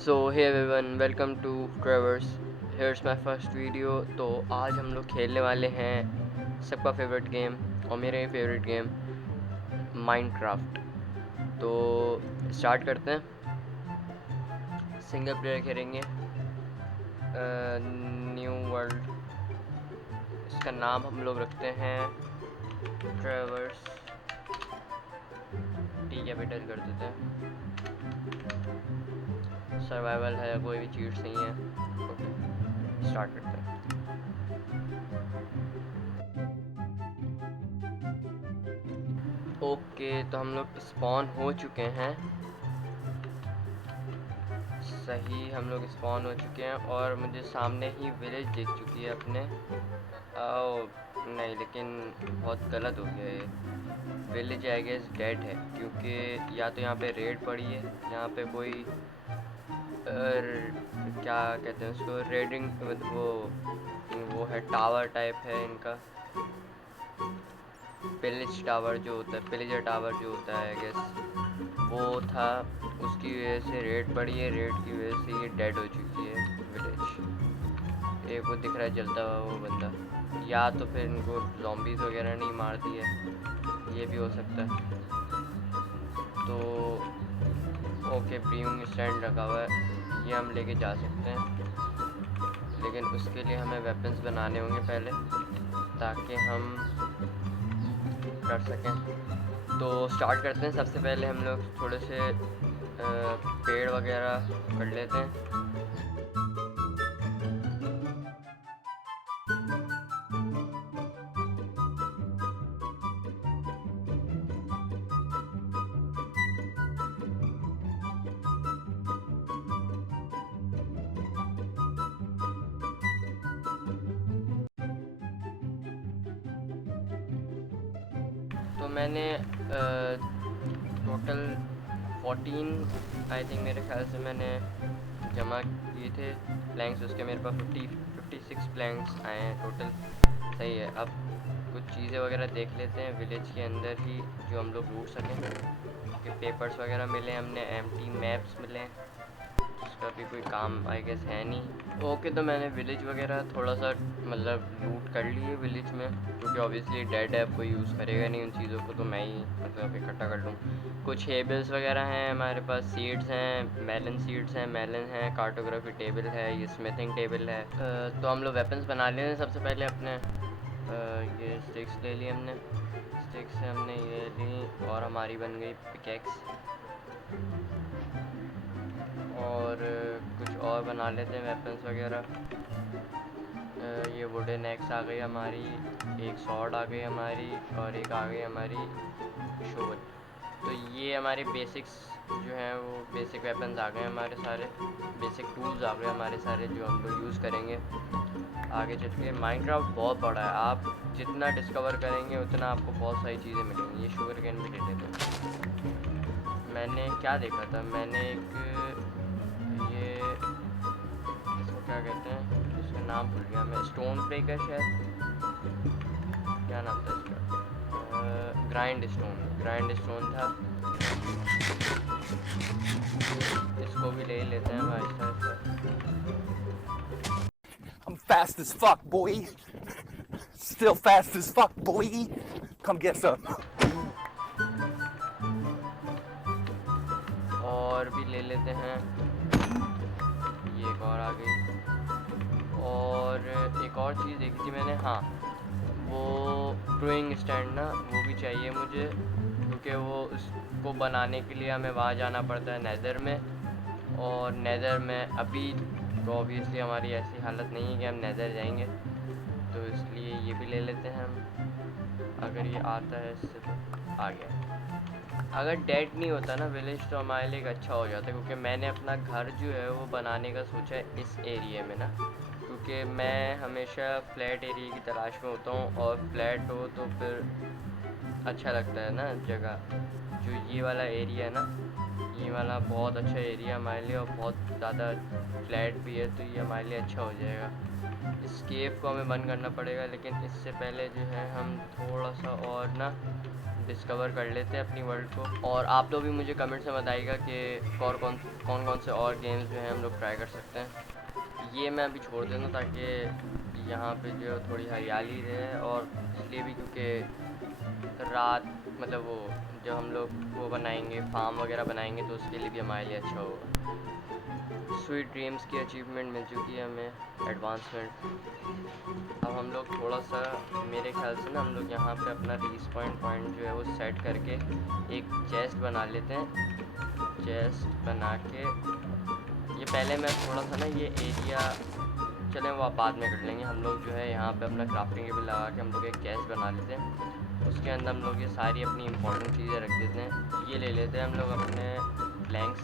So hey everyone, welcome to Traverse. Here's my first video. तो आज हम लोग खेलने वाले हैं सबका फेवरेट गेम और मेरा ही फेवरेट गेम माइनक्राफ्ट। तो स्टार्ट करते हैं। सिंगल प्लेयर खेलेंगे। न्यू वर्ल्ड, इसका नाम हम लोग रखते हैं ट्रेवर्स। टी कैपिटल कर देते हैं। सर्वाइवल है, कोई भी चीट्स नहीं है। ओके, स्टार्ट करते हैं। ओके, तो हम लोग स्पॉन हो चुके हैं। सही, हम लोग स्पॉन हो चुके हैं और मुझे सामने ही विलेज दिख चुकी है अपने। ओ नहीं, लेकिन बहुत गलत हो गया ये। विलेज आई गेस डेड है, क्योंकि या तो यहाँ पे रेड पड़ी है, यहाँ पे कोई क्या कहते हैं उसको, रेडिंग, वो है, टावर टाइप है इनका। पिलिज टावर जो होता है, पिलिजर टावर जो होता है आई गेस वो था। उसकी वजह से रेड पड़ी है, रेड की वजह से ये डेड हो चुकी है विलेज। एक वो दिख रहा है जलता हुआ वो बंदा, या तो फिर इनको ज़ॉम्बीज़ वगैरह नहीं मार दिए, ये भी हो सकता है। तो ओके, ब्रीविंग स्टैंड रखा हुआ है, ये हम लेके जा सकते हैं, लेकिन उसके लिए हमें वेपन्स बनाने होंगे पहले, ताकि हम कर सकें। तो स्टार्ट करते हैं। सबसे पहले हम लोग थोड़े से पेड़ वगैरह कर लेते हैं। तो मैंने टोटल 14 आई थिंक, मेरे ख्याल से मैंने जमा किए थे प्लैंक्स। उसके मेरे पास 56 प्लैंक्स आए हैं टोटल। सही है। अब कुछ चीज़ें वगैरह देख लेते हैं विलेज के अंदर ही, जो हम लोग लूट सकें। कि पेपर्स वगैरह मिले, हमने एम्प्टी मैप्स मिले, जिसका भी कोई काम आई गेस है नहीं। ओके, तो मैंने विलेज वगैरह थोड़ा सा मतलब लूट कर लिए विलेज में, क्योंकि ऑब्वियसली डेड है, कोई यूज़ करेगा नहीं उन चीज़ों को, तो मैं ही मतलब इकट्ठा कर लूँ। कुछ हेबल्स वगैरह हैं हमारे पास, सीड्स हैं, मेलन सीड्स हैं, मेलन है, कार्टोग्राफी टेबल है, ये स्मिथिंग टेबल है। तो हम लोग वेपन्स बना लिए हैं सबसे पहले अपने। ये स्टिक्स ले ली हमने, स्टिक्स से हमने ये ली और हमारी बन गई पिकेक्स। और कुछ और बना लेते हैं वेपन्स वगैरह। ये वुडन एक्स आ गई हमारी, एक सॉर्ड आ गई हमारी, और एक आ गई हमारी शोल। तो ये हमारे बेसिक्स जो हैं, वो बेसिक वेपन्स आ गए हमारे सारे, बेसिक टूल्स आ गए हमारे सारे, जो हम लोग यूज़ करेंगे आगे चल के। माइनक्राफ्ट बहुत बड़ा है, आप जितना डिस्कवर करेंगे उतना आपको बहुत सारी चीज़ें मिलेंगी। ये शुगर कैन भी ले लेते हैं। मैंने क्या देखा था, मैंने एक ये इसको क्या कहते हैं, इसका नाम भूल गया मैं, स्टोन ब्रेकर शायद, क्या नाम था इसका, ग्राइंड स्टोन था। इसको भी ले लेते हैं Aahista Aahista. I'm fast as fuck, boy. Still fast as fuck, boy. Come get some. और भी ले लेते हैं, ये एक और आ गई। और एक और चीज़ देखी थी मैंने, हाँ, वो ब्रूइंग स्टैंड ना, वो भी चाहिए मुझे, क्योंकि वो उसको बनाने के लिए हमें वहाँ जाना पड़ता है नेदर में, और नेदर में अभी तो ऑब्वियसली हमारी ऐसी हालत नहीं है कि हम नेदर जाएंगे, तो इसलिए ये भी ले लेते हैं हम। अगर ये आता है इससे तो आ गया। अगर डेड नहीं होता ना विलेज, तो हमारे लिए एक अच्छा हो जाता, क्योंकि मैंने अपना घर जो है वो बनाने का सोचा है इस एरिया में ना, क्योंकि मैं हमेशा फ्लैट एरिया की तलाश में होता हूँ, और फ्लैट हो तो फिर अच्छा लगता है ना जगह। जो ये वाला एरिया है ना, ये वाला बहुत अच्छा एरिया हमारे लिए और बहुत ज़्यादा फ्लैट भी है, तो ये हमारे लिए अच्छा हो जाएगा। इस केव को हमें बंद करना पड़ेगा, लेकिन इससे पहले जो है हम थोड़ा सा और ना डिस्कवर कर लेते हैं अपनी वर्ल्ड को। और आप लोग भी मुझे कमेंट्स में बताइएगा कि कौन कौन से और गेम्स जो हैं हम लोग ट्राई कर सकते हैं। ये मैं अभी छोड़ देता हूँ ताकि यहाँ पे जो थोड़ी हरियाली रहे, और इसलिए भी क्योंकि रात मतलब वो जब हम लोग वो बनाएंगे फार्म वगैरह बनाएंगे तो उसके लिए भी हमारे लिए अच्छा होगा। स्वीट ड्रीम्स की अचीवमेंट मिल चुकी है हमें, एडवांसमेंट। अब हम लोग थोड़ा सा मेरे ख्याल से ना हम लोग यहाँ पे अपना रिस्पॉइंट पॉइंट जो है वो सेट करके एक चेस्ट बना लेते हैं। चेस्ट बना के ये पहले मैं थोड़ा सा ना ये एरिया, चलें वो आप बाद में कर लेंगे। हम लोग जो है यहाँ पे अपना क्राफ्टिंग टेबल लगा के हम लोग एक चेस्ट बना लेते हैं। उसके अंदर हम लोग ये सारी अपनी इंपॉर्टेंट चीज़ें रख देते हैं। ये ले लेते हैं हम लोग अपने प्लैंक्स,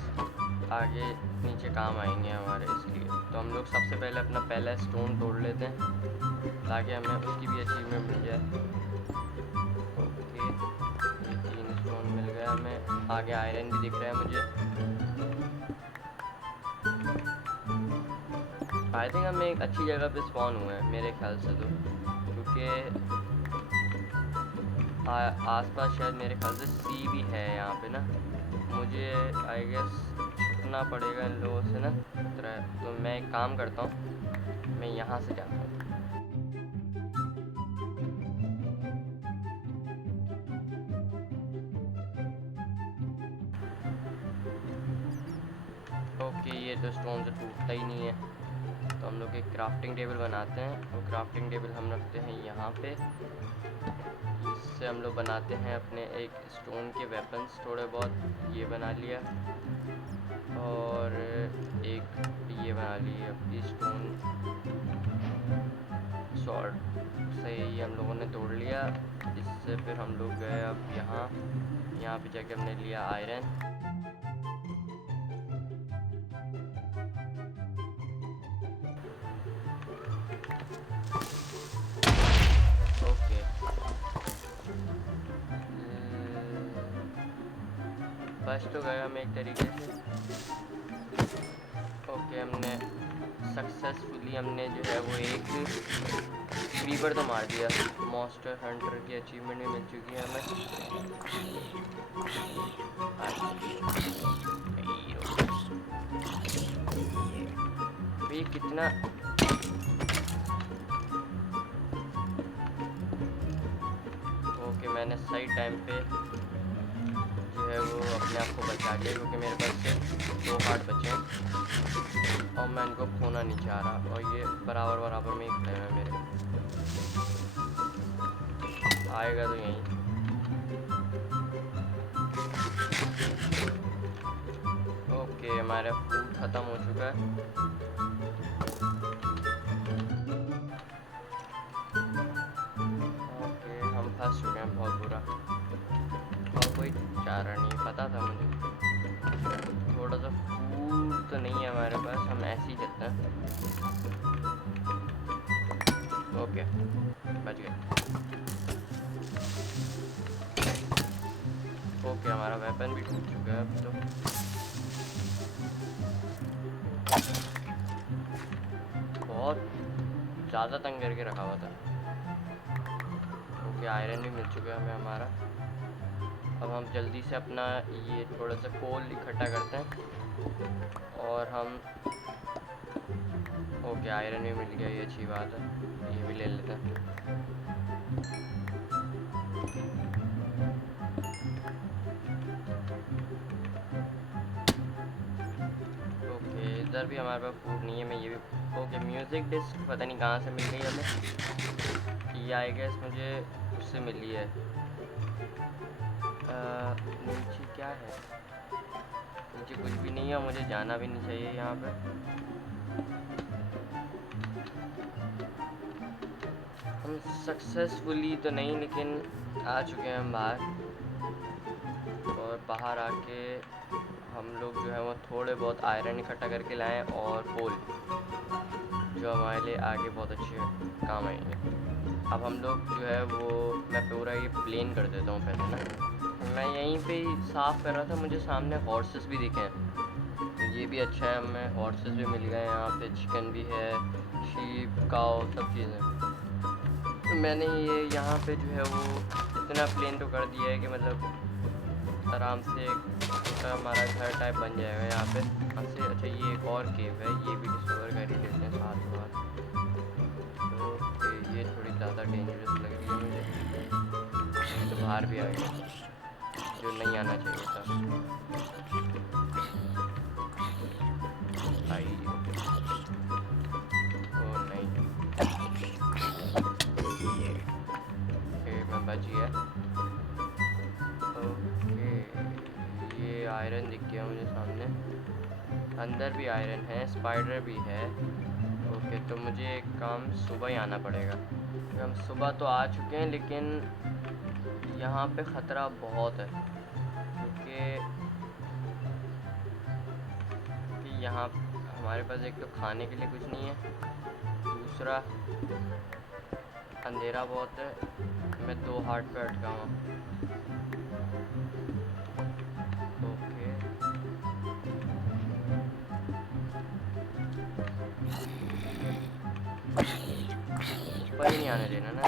आगे नीचे काम आएंगे हमारे, इसलिए तो हम लोग सबसे पहले अपना पहला स्टोन तोड़ लेते हैं ताकि हमें उसकी भी अचीवमेंट मिल जाए। ओके, ये 3 स्टोन मिल गया हमें। आगे आयरन भी दिख रहा है मुझे। आई थिंक हम एक अच्छी जगह पे स्पॉन हुए हैं मेरे ख्याल से, तो क्योंकि आसपास शायद मेरे ख्याल से सी भी है यहाँ पे ना। मुझे आई गेस छुपना पड़ेगा इन लोगों से ना, तो मैं एक काम करता हूँ, मैं यहाँ से जाता हूँ। ओके, ये तो स्टोन से टूटता ही नहीं है, तो हम लोग एक क्राफ्टिंग टेबल बनाते हैं। और क्राफ्टिंग टेबल हम रखते हैं यहाँ पे। इससे हम लोग बनाते हैं अपने एक स्टोन के वेपन्स थोड़े बहुत, ये बना लिया। और एक ये बना लिया अपनी स्टोन सॉर्ड, सही हम लोगों ने तोड़ लिया। इससे फिर हम लोग गए अब यहाँ पे जाके हमने लिया आयरन। ओके, बच तो गया हम एक तरीके से। ओके, हमने सक्सेसफुली हमने जो है वो एक क्रीपर तो मार दिया। मॉन्स्टर हंटर की अचीवमेंट भी मिल चुकी है हमें। ये कितना ओके, मैंने सही टाइम पे जो है वो अपने आप को बचा लिया, क्योंकि मेरे पास से 2 हार्ट बचे हैं और मैं इनको खोना नहीं चाह रहा। और ये बराबर में ही खड़े हैं मेरे, आएगा तो यहीं। ओके, हमारा फूड ख़त्म हो चुका है। ओके, हम फंस चुके हैं बहुत बुरा, और कोई चारा नहीं, पता था मुझे। थोड़ा सा फूड तो नहीं है हमारे पास, हम ऐसे ही चलते हैं। ओके, बच गए। ओके, हमारा वेपन भी टूट चुका है अब तो। बहुत ज़्यादा तंग करके रखा हुआ था। ओके, आयरन भी मिल चुका है हमें हमारा। अब हम जल्दी से अपना ये थोड़ा सा कोल इकट्ठा करते हैं और हम ओके, आयरन भी मिल गया, ये अच्छी बात है, ये भी ले लेते हैं। ओके, इधर भी हमारे पास फूड नहीं है, मैं ये भी ओके। म्यूज़िक डिस्क पता नहीं कहाँ से मिल गई हमें, ये आई गेस मुझे उससे मिली है। नीचे क्या है? नीचे कुछ भी नहीं है, मुझे जाना भी नहीं चाहिए यहाँ पे। हम सक्सेसफुली तो नहीं, लेकिन आ चुके हैं हम बाहर। और बाहर आके हम लोग जो है वो थोड़े बहुत आयरन इकट्ठा करके लाएं और कोल, जो हमारे लिए आगे बहुत अच्छे काम आएंगे। अब हम लोग जो है वो मैं पूरा ये प्लेन कर देता हूँ पहले ना, मैं यहीं पे ही साफ़ कर रहा था, मुझे सामने हॉर्सेस भी दिखे, तो ये भी अच्छा है, हमें हॉर्सेस भी मिल गए यहाँ पे, चिकन भी है, शीप, काऊ, सब चीज़ें। मैंने ये यहाँ पे जो है वो इतना प्लेन तो कर दिया है कि मतलब आराम से एक छोटा हमारा घर टाइप बन जाएगा यहाँ पे। यहाँ से अच्छा ये एक और केव है, ये भी डिस्कवर कर ही लेते हैं साथ साथ। तो ये थोड़ी ज़्यादा डेंजरस लग रही है मुझे, तो बाहर भी आ गया जो नहीं आना चाहिए था। आई ओ नहीं, ओके मैं बच गया। ओके ये आयरन दिख गया मुझे सामने, अंदर भी आयरन है, स्पाइडर भी है। ओके तो मुझे एक काम सुबह ही आना पड़ेगा। हम सुबह तो आ चुके हैं लेकिन यहाँ पे ख़तरा बहुत है, क्योंकि यहाँ हमारे पास एक तो खाने के लिए कुछ नहीं है, दूसरा अंधेरा बहुत है, मैं 2 हार्ट पे अटका हूँ। ओके ऊपर ही नहीं आने देना ना,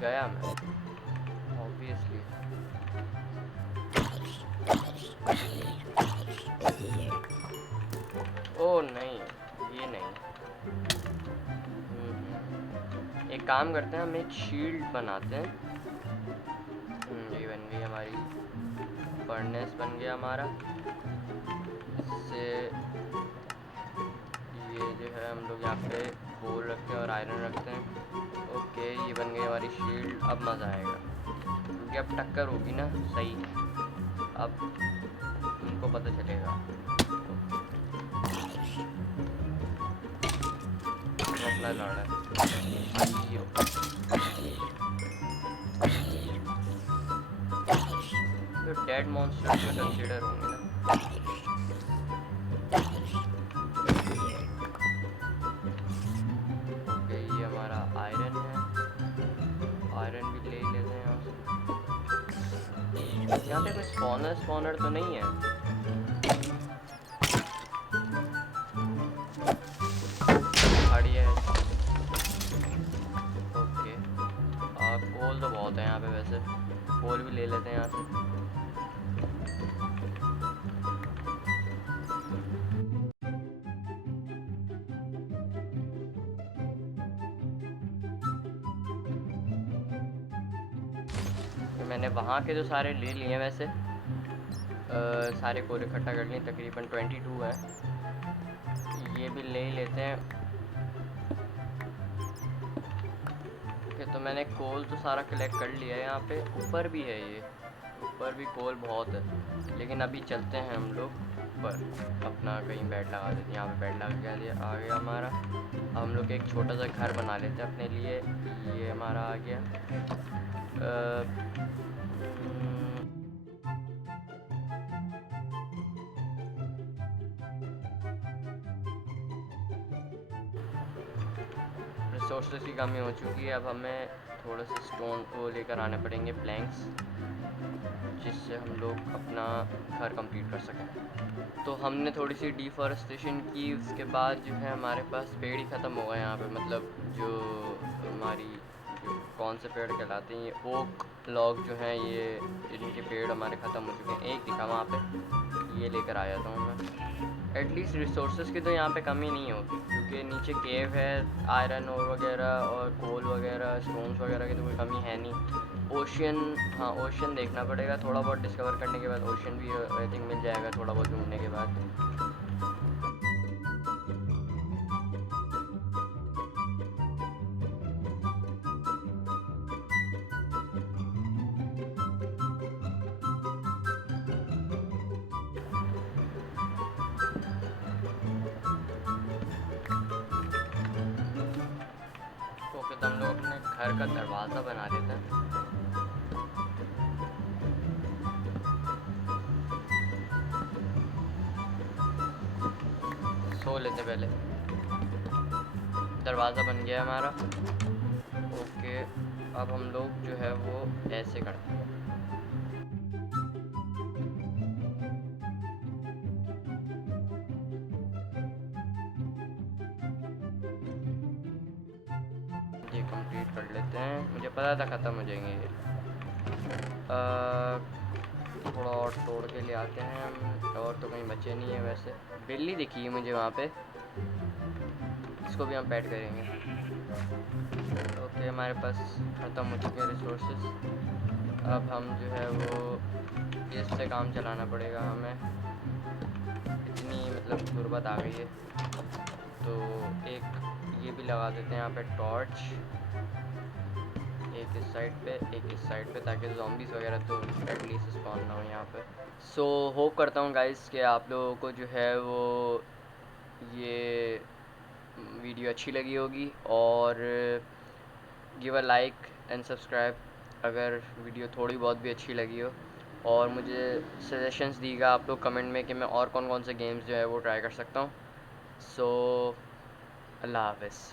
गया मैं ऑब्वियसली। ओ नहीं ये नहीं, एक काम करते हैं, हम एक शील्ड बनाते हैं। ये बन गई हमारी फर्नेस, बन गया हमारा। इससे ये जो है हम लोग यहाँ पे कोल रखते हैं और आयरन रखते हैं। ओके ये बन गई हमारी शील्ड, अब मज़ा आएगा क्योंकि अब टक्कर होगी ना सही, अब उनको पता चलेगा। अपना लड़ा तो डेड मॉन्स्टर्स में कंसीडर होंगे ना। ओके ये हमारा आयरन है, आयरन भी ले लेते हैं यहाँ से। यहाँ पे कोई स्पॉनर तो नहीं है। ओके कोल तो बहुत है यहाँ पे, वैसे कोल भी ले लेते हैं यहाँ से। मैंने वहाँ के जो सारे ले लिए हैं वैसे, सारे कोल इकट्ठा कर लिए, तकरीबन 22 है, ये भी ले ही लेते हैं। ओके तो मैंने कोल तो सारा कलेक्ट कर लिया है। यहाँ पे ऊपर भी है, ये ऊपर भी कोल बहुत है, लेकिन अभी चलते हैं हम लोग ऊपर, अपना कहीं बेड लगा देते हैं। यहाँ पे बेड लगा दिया, आ गया हमारा। हम लोग एक छोटा सा घर बना लेते हैं अपने लिए, ये हमारा आ गया। रिसोर्सेज की कमी हो चुकी है, अब हमें थोड़े से स्टोन को लेकर आने पड़ेंगे, प्लैंक्स, जिससे हम लोग अपना घर कंप्लीट कर सकें। तो हमने थोड़ी सी डिफॉरेस्टेशन की, उसके बाद जो है हमारे पास पेड़ ही ख़त्म हो गए यहाँ पे, मतलब जो हमारी कौन से पेड़ कहलाते हैं, ये ओक लॉग जो हैं, ये इनके पेड़ हमारे ख़त्म हो चुके हैं। एक दिखा वहाँ पे, ये लेकर आ जाता हूँ मैं। एटलीस्ट रिसोर्सेज की तो यहाँ पे कमी नहीं होगी, क्योंकि नीचे केव है, आयरन और वगैरह और कोल वगैरह, स्टोन्स वगैरह की तो कोई कमी है नहीं। ओशियन, हाँ ओशियन देखना पड़ेगा, थोड़ा बहुत डिस्कवर करने के बाद ओशियन भी आई थिंक मिल जाएगा, थोड़ा बहुत ढूंढने के बाद। ओके तो हम लोग अपने घर का दरवाज़ा बना लेते हैं। सो लेते पहले, दरवाज़ा बन गया हमारा। ओके अब हम लोग जो है वो ऐसे करते हैं, कंप्लीट कर लेते हैं, मुझे पता था ख़त्म हो जाएंगे ये। थोड़ा और तोड़ के ले आते हैं हम, और तो कहीं बचे नहीं है। वैसे बिल्ली दिखी है मुझे वहाँ पे, इसको भी हम पैड करेंगे। ओके, हमारे पास ख़त्म हो चुके हैं रिसोर्सेज। अब हम जो है वो इससे काम चलाना पड़ेगा हमें, इतनी मतलब गुर्बत आ गई है। तो एक ये भी लगा देते हैं यहाँ पे टॉर्च, एक इस साइड पे एक इस साइड पे, ताकि ज़ॉम्बीज़ वगैरह तो एटलीस्ट स्पॉन ना हो यहाँ पे। सो होप करता हूँ गाइस कि आप लोगों को जो है वो ये वीडियो अच्छी लगी होगी, और give a like and subscribe अगर वीडियो थोड़ी बहुत भी अच्छी लगी हो। और मुझे सजेशंस दीजिएगा आप लोग कमेंट में कि मैं और कौन कौन से गेम्स जो है वो ट्राई कर सकता हूँ। सो अल्लाह हाफ़िज़।